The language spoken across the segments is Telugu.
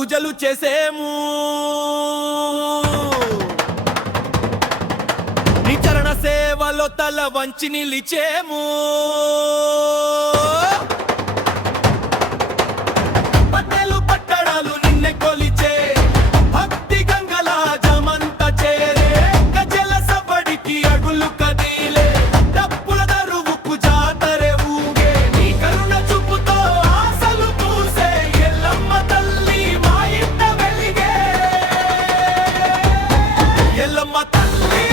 పూజలు చేసేము నీ చరణ సేవలో తల వంచి నిలిచేము పట్టెలు పట్టడాలు నిన్నే కొలిచే భక్తి గంగల జమంత చేరే గజల సబడికి అడులు కదిలే డప్పుల దరువుకు జాతరే ఊగే నీ కరుణ చూపుతో ఆశలు పూసే ఎల్లమ్మ తల్లి మా ఇంట వెలిగే ఎల్లమ్మ తల్లి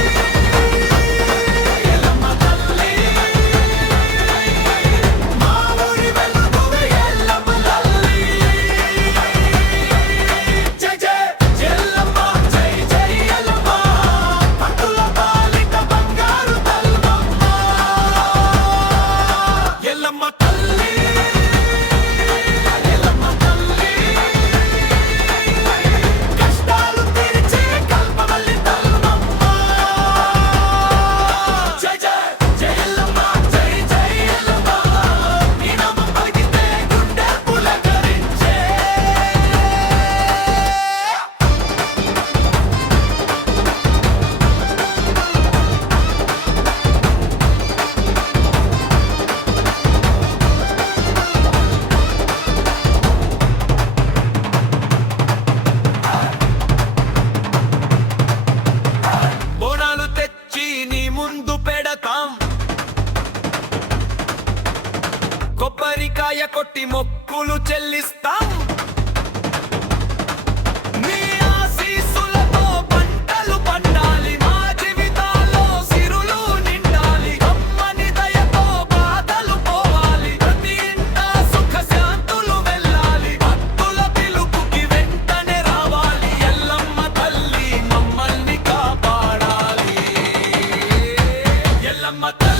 కొబ్బరికాయ కొట్టి మొక్కులు చెల్లిస్తాం నీ ఆశీస్సులతో పంటలు పండాలి మా జీవితాల్లో సిరులు నిండాలి అమ్మని దయతో బాధలు పోవాలి ప్రతి ఇంట సుఖ శాంతులు వెళ్ళాలి భక్తుల పిలుపుకి వెంటనే రావాలి ఎల్లమ్మ తల్లి మమ్మల్ని కాపాడాలి ఎల్లమ్మ తల్లి